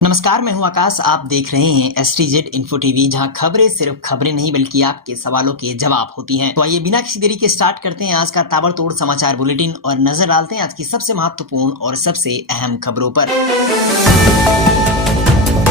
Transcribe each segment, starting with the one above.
नमस्कार, मैं हूं आकाश। आप देख रहे हैं STZ इन्फो टीवी, जहां खबरें सिर्फ खबरें नहीं बल्कि आपके सवालों के जवाब होती हैं। तो आइए बिना किसी देरी के स्टार्ट करते हैं आज का ताबड़तोड़ समाचार बुलेटिन और नजर डालते हैं आज की सबसे महत्वपूर्ण और सबसे अहम खबरों पर।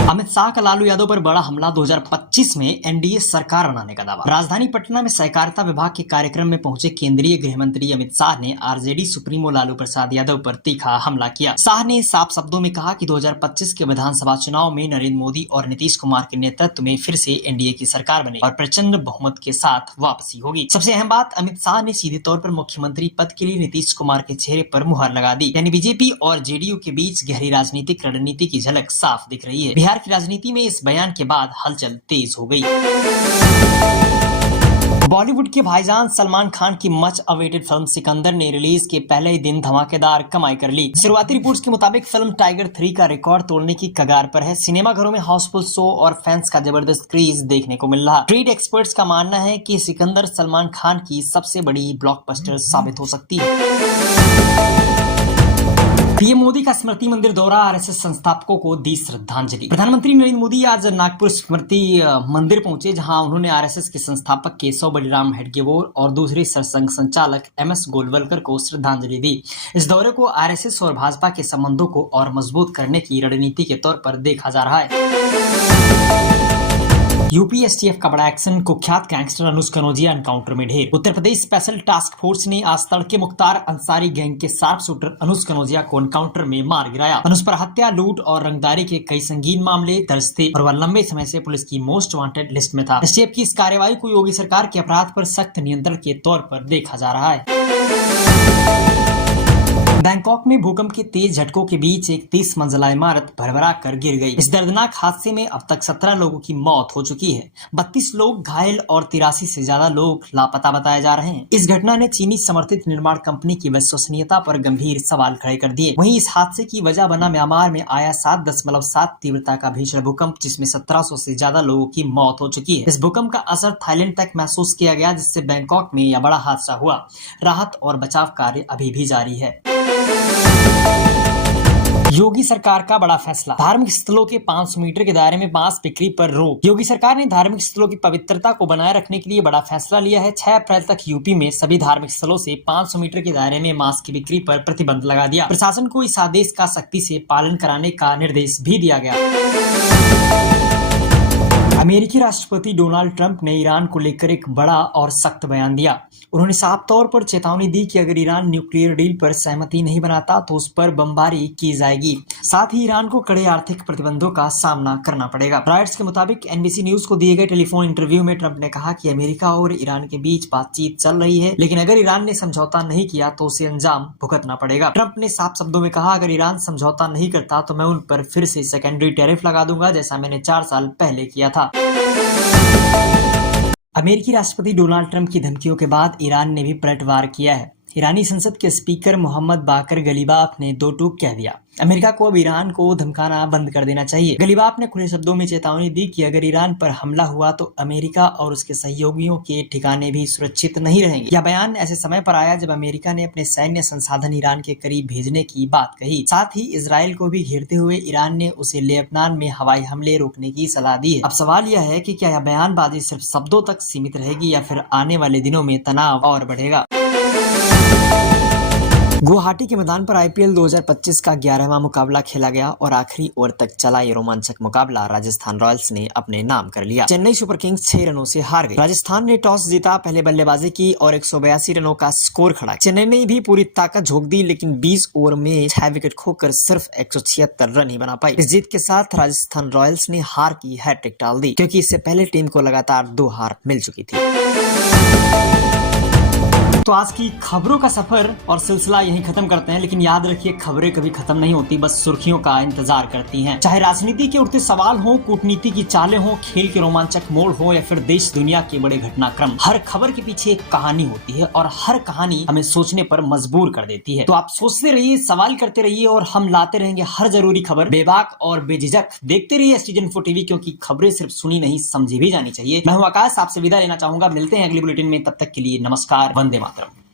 अमित शाह का लालू यादव पर बड़ा हमला, 2025 में NDA सरकार बनाने का दावा। राजधानी पटना में सहकारिता विभाग के कार्यक्रम में पहुंचे केंद्रीय गृह मंत्री अमित शाह ने RJD सुप्रीमो लालू प्रसाद यादव पर तीखा हमला किया। शाह ने साफ शब्दों में कहा कि 2025 के विधानसभा चुनाव में नरेंद्र मोदी और नीतीश कुमार के नेतृत्व में फिर से NDA की सरकार बने और प्रचंड बहुमत के साथ वापसी होगी। सबसे अहम बात, अमित शाह ने सीधे तौर पर मुख्यमंत्री पद के लिए नीतीश कुमार के चेहरे पर मुहर लगा दी। यानी बीजेपी और JDU के बीच गहरी राजनीतिक रणनीति की झलक साफ दिख रही है। बिहार की राजनीति में इस बयान के बाद हलचल तेज हो गई। बॉलीवुड के भाईजान सलमान खान की मच अवेटेड फिल्म सिकंदर ने रिलीज के पहले ही दिन धमाकेदार कमाई कर ली। शुरुआती रिपोर्ट्स के मुताबिक फिल्म टाइगर 3 का रिकॉर्ड तोड़ने की कगार पर है। सिनेमा घरों में हाउसफुल शो और फैंस का जबरदस्त क्रेज देखने को मिल रहा। ट्रेड एक्सपर्ट्स का मानना है कि सिकंदर सलमान खान की सबसे बड़ी ब्लॉकबस्टर साबित हो सकती है। पीएम मोदी का स्मृति मंदिर दौरा, RSS संस्थापकों को दी श्रद्धांजलि। प्रधानमंत्री नरेंद्र मोदी आज नागपुर स्मृति मंदिर पहुंचे, जहां उन्होंने RSS के संस्थापक केशव बलिराम हेडगेवार और दूसरे सरसंघ संचालक MS गोलवलकर को श्रद्धांजलि दी। इस दौरे को RSS और भाजपा के संबंधों को और मजबूत करने की रणनीति के तौर पर देखा जा रहा है। यूपी STF का बड़ा एक्शन, कुख्यात गैंगस्टर अनुज कनौजिया एनकाउंटर में ढेर। Uttar Pradesh special task force ने आज तड़के मुख्तार अंसारी गैंग के शार्प शूटर अनुज कनौजिया को एनकाउंटर में मार गिराया। अनुज पर हत्या, लूट और रंगदारी के कई संगीन मामले दर्ज थे और वह लंबे समय से पुलिस की मोस्ट वांटेड लिस्ट में था। STF की इस कार्रवाई को योगी सरकार के अपराध पर सख्त नियंत्रण के तौर पर देखा जा रहा है। बैंकॉक में भूकंप के तेज झटकों के बीच एक 30 मंजिला इमारत भरभरा कर गिर गई। इस दर्दनाक हादसे में अब तक 17 लोगों की मौत हो चुकी है। 32 लोग घायल और 83 से ज्यादा लोग लापता बताए जा रहे हैं। इस घटना ने चीनी समर्थित निर्माण कंपनी की विश्वसनीयता पर गंभीर सवाल खड़े कर दिए। वहीं इस हादसे की वजह बना म्यांमार में आया 7.7 तीव्रता का भीषण भूकंप, जिसमें 1700 से ज्यादा लोगों की मौत हो चुकी है। इस भूकंप का असर थाईलैंड तक महसूस किया गया, जिससे बैंकॉक में यह बड़ा हादसा हुआ। राहत और बचाव कार्य अभी भी जारी है। योगी सरकार का बड़ा फैसला, धार्मिक स्थलों के 500 मीटर के दायरे में मांस बिक्री पर रोक। योगी सरकार ने धार्मिक स्थलों की पवित्रता को बनाए रखने के लिए बड़ा फैसला लिया है। 6 अप्रैल तक यूपी में सभी धार्मिक स्थलों से 500 मीटर के दायरे में मांस की बिक्री पर प्रतिबंध लगा दिया। प्रशासन को इस आदेश का सख्ती से पालन कराने का निर्देश भी दिया गया। अमेरिकी राष्ट्रपति डोनाल्ड ट्रंप ने ईरान को लेकर एक बड़ा और सख्त बयान दिया। उन्होंने साफ तौर पर चेतावनी दी कि अगर ईरान न्यूक्लियर डील पर सहमति नहीं बनाता तो उस पर बमबारी की जाएगी। साथ ही ईरान को कड़े आर्थिक प्रतिबंधों का सामना करना पड़ेगा। रॉयटर्स के मुताबिक NBC न्यूज को दिए गए टेलीफोन इंटरव्यू में ट्रंप ने कहा कि अमेरिका और ईरान के बीच बातचीत चल रही है, लेकिन अगर ईरान ने समझौता नहीं किया तो उसे अंजाम भुगतना पड़ेगा। ट्रंप ने साफ शब्दों में कहा, अगर ईरान समझौता नहीं करता तो मैं उन पर फिर से सेकेंडरी टैरिफ लगा दूंगा, जैसा मैंने 4 साल पहले किया था। अमेरिकी राष्ट्रपति डोनाल्ड ट्रंप की धमकियों के बाद ईरान ने भी पलटवार किया है। ईरानी संसद के स्पीकर मोहम्मद बाकर गलीबाफ ने 2 टूक कह दिया। अमेरिका को अब ईरान को धमकाना बंद कर देना चाहिए। गलीबाफ ने खुले शब्दों में चेतावनी दी कि अगर ईरान पर हमला हुआ तो अमेरिका और उसके सहयोगियों के ठिकाने भी सुरक्षित नहीं रहेंगे। यह बयान ऐसे समय पर आया जब अमेरिका ने अपने सैन्य संसाधन ईरान के करीब भेजने की बात कही। साथ ही इजराइल को भी घेरते हुए ईरान ने उसे लेबनान में हवाई हमले रोकने की सलाह दी है। अब सवाल यह है कि क्या यह बयानबाजी सिर्फ शब्दों तक सीमित रहेगी या फिर आने वाले दिनों में तनाव और बढ़ेगा। गुवाहाटी के मैदान पर IPL 2025 का 11वां मुकाबला खेला गया और आखिरी ओवर तक चला ये रोमांचक मुकाबला राजस्थान रॉयल्स ने अपने नाम कर लिया। चेन्नई सुपर किंग्स 6 रनों से हार गई। राजस्थान ने टॉस जीता, पहले बल्लेबाजी की और 182 रनों का स्कोर खड़ा। चेन्नई ने भी पूरी ताकत झोंक दी, लेकिन 20 ओवर में 6 विकेट खोकर सिर्फ 176 रन ही बना पाई। इस जीत के साथ राजस्थान रॉयल्स ने हार की हैट्रिक टाल दी, क्योंकि इससे पहले टीम को लगातार 2 हार मिल चुकी थी। तो आज की खबरों का सफर और सिलसिला यहीं खत्म करते हैं, लेकिन याद रखिए, खबरें कभी खत्म नहीं होती, बस सुर्खियों का इंतजार करती हैं। चाहे राजनीति के उठते सवाल हो, कूटनीति की चालें हो, खेल के रोमांचक मोड़ हो या फिर देश दुनिया के बड़े घटनाक्रम, हर खबर के पीछे एक कहानी होती है और हर कहानी हमें सोचने पर मजबूर कर देती है। तो आप सोचते रहिए, सवाल करते रहिए और हम लाते रहेंगे हर जरूरी खबर बेबाक और बेझिझक। देखते रहिए STZ इन्फो टीवी, क्योंकि खबरें सिर्फ सुनी नहीं समझी भी जानी चाहिए। मैं हूँ आकाश, आपसे विदा लेना चाहूंगा। मिलते हैं अगली बुलेटिन में, तब तक के लिए नमस्कार, वंदे मातरम।